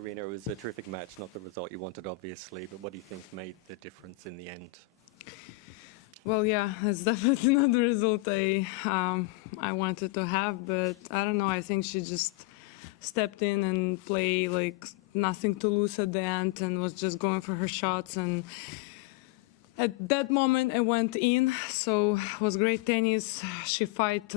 Aryna, it was a terrific match, not the result you wanted, obviously, but what do you think made the difference in the end? Well, yeah, it's definitely not the result I wanted to have, but I don't know, I think she just stepped in and played like nothing to lose at the end and was just going for her shots, and at that moment it went in, so it was great tennis. She fight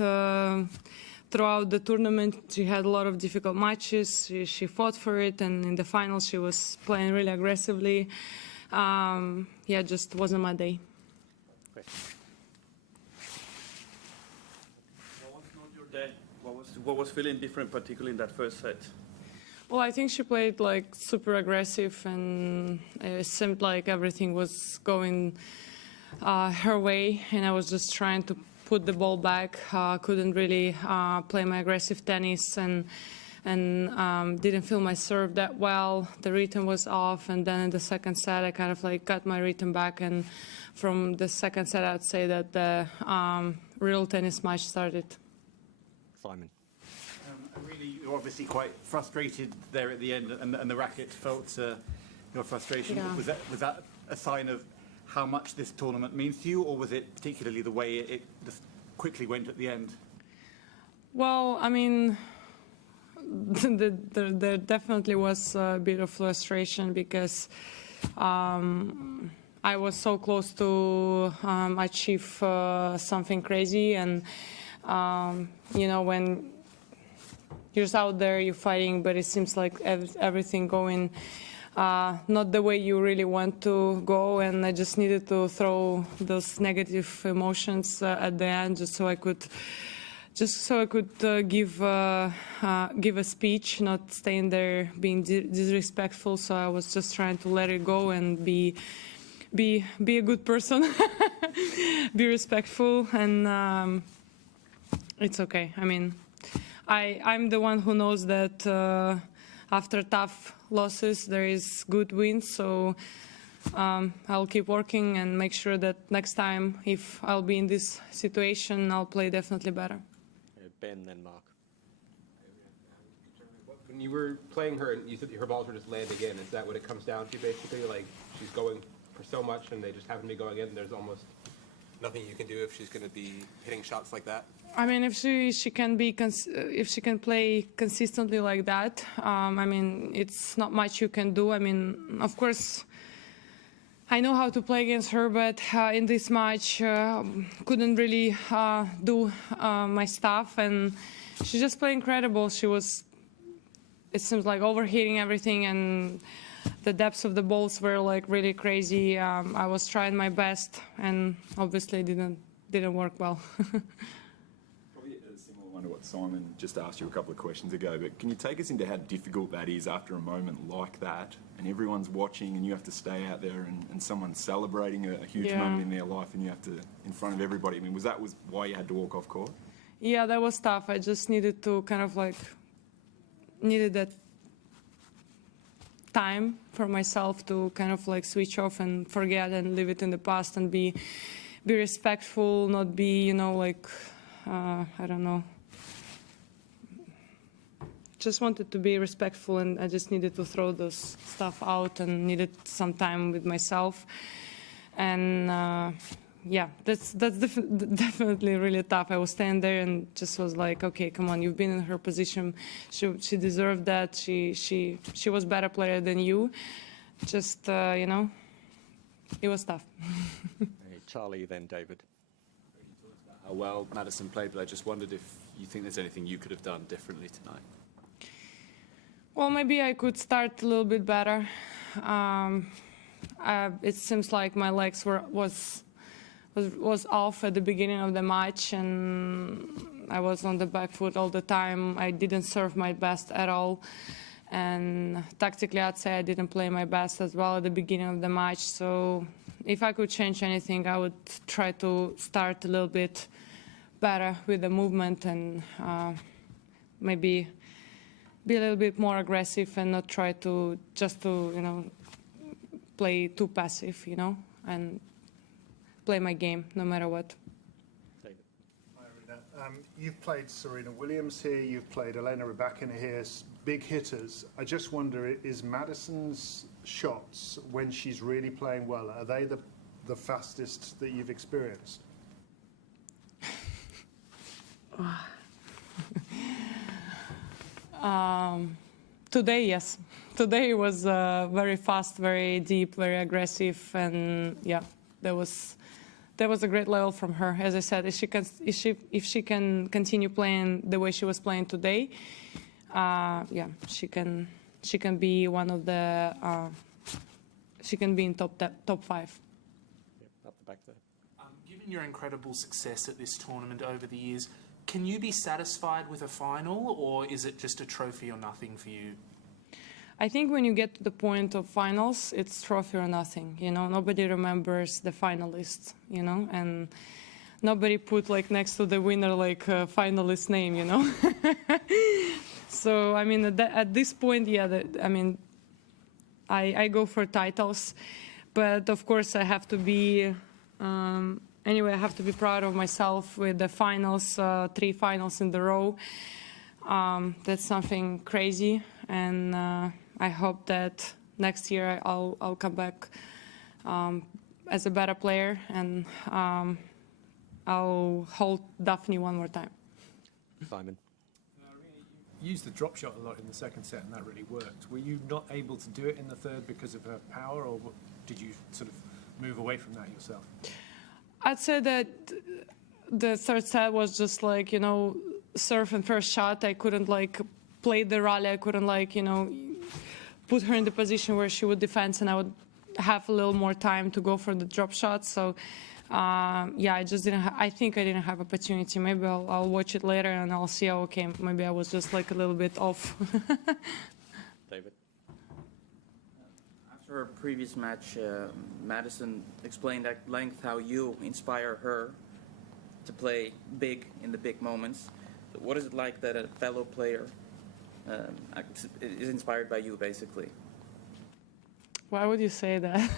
throughout the tournament. She had a lot of difficult matches. She fought for it, and in the final she was playing really aggressively. Yeah, just wasn't my day. Great. What was not your day? What was feeling different, particularly in that first set? Well, I think she played like super aggressive, and it seemed like everything was going her way, and I was just trying to put the ball back. Couldn't really play my aggressive tennis, and didn't feel my serve that well. The rhythm was off, and then in the second set I kind of like got my rhythm back, and from the second set I'd say that the real tennis match started. Simon. Really, you're obviously quite frustrated there at the end, and the racket felt your frustration. Yeah. Was that a sign of how much this tournament means to you, or was it particularly the way it just quickly went at the end? Well, I mean, there definitely was a bit of frustration because I was so close to achieve something crazy, and you know, when you're just out there, you're fighting, but it seems like everything going not the way you really want to go, and I just needed to throw those negative emotions at the end, just so I could give a speech, not staying there being disrespectful. So I was just trying to let it go and be a good person, be respectful, and it's okay. I mean, I'm the one who knows that after tough losses there is good wins, so I'll keep working and make sure that next time, if I'll be in this situation, I'll play definitely better. Ben, then Mark. When you were playing her, and you said her balls were just landing in, is that what it comes down to, basically? Like, she's going for so much, and they just happen to be going in, and there's almost nothing you can do if she's going to be hitting shots like that? I mean, if she can play consistently like that, I mean, it's not much you can do. I mean, of course, I know how to play against her, but in this match, couldn't really do my stuff, and she just played incredible. She was, it seems like, overheating everything, and the depths of the balls were like really crazy. I was trying my best, and obviously didn't work well. Probably a similar one to what Simon just asked you a couple of questions ago, but can you take us into how difficult that is after a moment like that, and everyone's watching, and you have to stay out there, and someone's celebrating a huge moment in their life, and you have to, in front of everybody. I mean, was why you had to walk off court? Yeah, that was tough. I just needed to kind of like, needed that time for myself to kind of like switch off and forget and leave it in the past, and be respectful, not be, you know, like, I don't know. Just wanted to be respectful, and I just needed to throw those stuff out and needed some time with myself. And yeah, that's definitely really tough. I was standing there and just was like, okay, come on, you've been in her position. She deserved that. She was better player than you. Just you know, it was tough. Hey, Charlie, then David. How well Madison played, but I just wondered if you think there's anything you could have done differently tonight. Well, maybe I could start a little bit better. It seems like my legs was off at the beginning of the match, and I was on the back foot all the time. I didn't serve my best at all, and tactically I'd say I didn't play my best as well at the beginning of the match. So if I could change anything, I would try to start a little bit better with the movement, and maybe be a little bit more aggressive and not try to you know, play too passive, you know, and play my game no matter what. David. Hi, Aryna. You've played Serena Williams here, you've played Aryna Sabalenka here, big hitters. I just wonder, is Madison's shots, when she's really playing well, are they the fastest that you've experienced? Today, yes. Today was very fast, very deep, very aggressive, and yeah, that was a great level from her. As I said, if she can continue playing the way she was playing today, yeah, she can be one of the she can be in top 5. Yep, up the back there. Given your incredible success at this tournament over the years, can you be satisfied with a final, or is it just a trophy or nothing for you? I think when you get to the point of finals, it's trophy or nothing. You know, nobody remembers the finalists. You know, and nobody put like next to the winner like a finalist name. You know. So I mean, at this point, yeah. I mean, I go for titles, but of course I have to be. Anyway, I have to be proud of myself with the finals, 3 finals in a row. That's something crazy, and I hope that next year I'll come back as a better player, and I'll hold Daphne one more time. Simon. You used the drop shot a lot in the second set, and that really worked. Were you not able to do it in the third because of her power, or did you sort of move away from that yourself? I'd say that the third set was just like, you know, serve and first shot. I couldn't like play the rally. I couldn't like, you know, put her in the position where she would defend, and I would have a little more time to go for the drop shot. So yeah, I just didn't. I think I didn't have opportunity. Maybe I'll watch it later and I'll see. Oh, okay, maybe I was just like a little bit off. David. After a previous match, Madison explained at length how you inspire her to play big in the big moments. What is it like that a fellow player is inspired by you, basically? Why would you say that?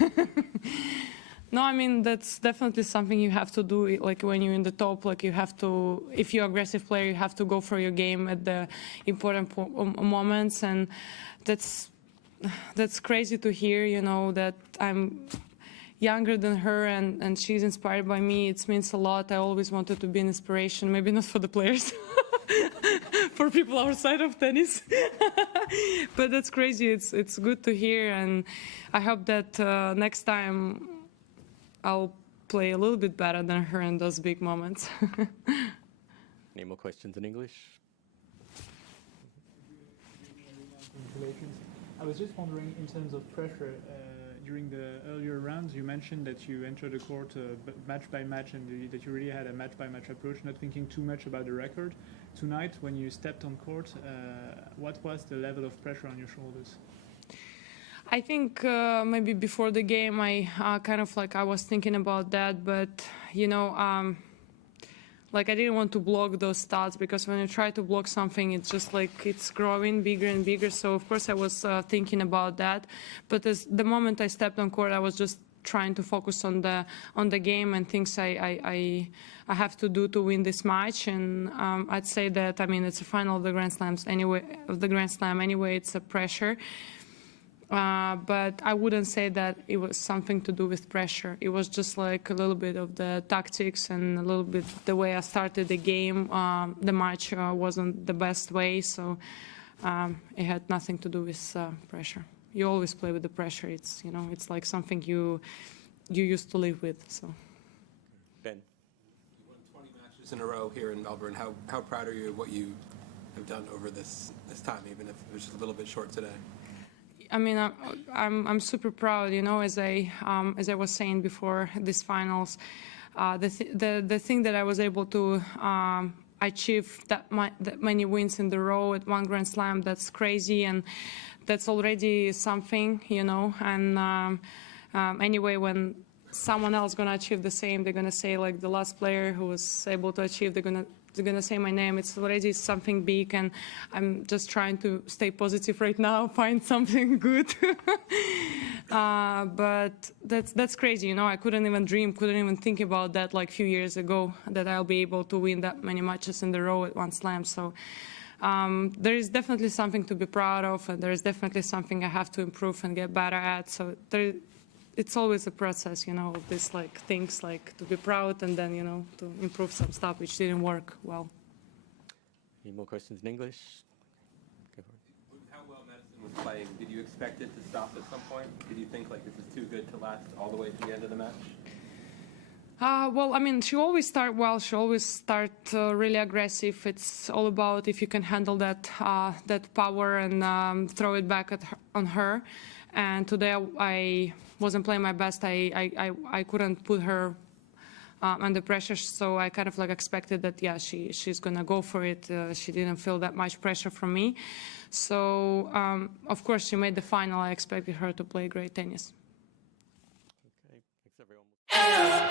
No, I mean, that's definitely something you have to do. Like when you're in the top, like you have to, if you're an aggressive player, you have to go for your game at the important moments. And that's crazy to hear, you know, that I'm younger than her and she's inspired by me. It means a lot. I always wanted to be an inspiration, maybe not for the players, for people outside of tennis. But that's crazy. It's good to hear, and I hope that next time I'll play a little bit better than her in those big moments. Any more questions in English? I was just wondering, in terms of pressure, during the earlier rounds, you mentioned that you entered the court match by match, and that you really had a match by match approach, not thinking too much about the record. Tonight, when you stepped on court, what was the level of pressure on your shoulders? I think maybe before the game, I kind of like I was thinking about that, but you know, like I didn't want to block those stats, because when you try to block something, it's just like it's growing bigger and bigger. So of course I was thinking about that, but as the moment I stepped on court, I was just trying to focus on the game and things I have to do to win this match. And I'd say that, I mean, it's a final of the Grand Slams anyway. It's a pressure. But I wouldn't say that it was something to do with pressure. It was just like a little bit of the tactics and a little bit the way I started the game. The match wasn't the best way, so it had nothing to do with pressure. You always play with the pressure. It's, you know, it's like something you used to live with. So. Ben. You won 20 matches in a row here in Melbourne. How proud are you of what you have done over this time, even if it was just a little bit short today? I mean, I'm super proud. You know, as I was saying before these finals, the thing that I was able to achieve that many wins in the row at one Grand Slam, that's crazy, and that's already something, you know. And anyway, when someone else gonna achieve the same, they're gonna say like the last player who was able to achieve, they're gonna say my name. It's already something big, and I'm just trying to stay positive right now, find something good. But that's crazy, you know. I couldn't even dream, couldn't even think about that like a few years ago, that I'll be able to win that many matches in a row at one slam. So there is definitely something to be proud of, and there is definitely something I have to improve and get better at. So it's always a process, you know, of these like things, like to be proud and then, you know, to improve some stuff which didn't work well. Any more questions in English? Go for it. With how well Madison was playing, did you expect it to stop at some point? Did you think like this is too good to last all the way to the end of the match? Well, I mean, she always start well. She always start really aggressive. It's all about if you can handle that power and throw it back on her. And today I wasn't playing my best. I couldn't put her under pressure, so I kind of like expected that, yeah, she's gonna go for it. She didn't feel that much pressure from me. So, of course, she made the final. I expected her to play great tennis. Okay, thanks everyone.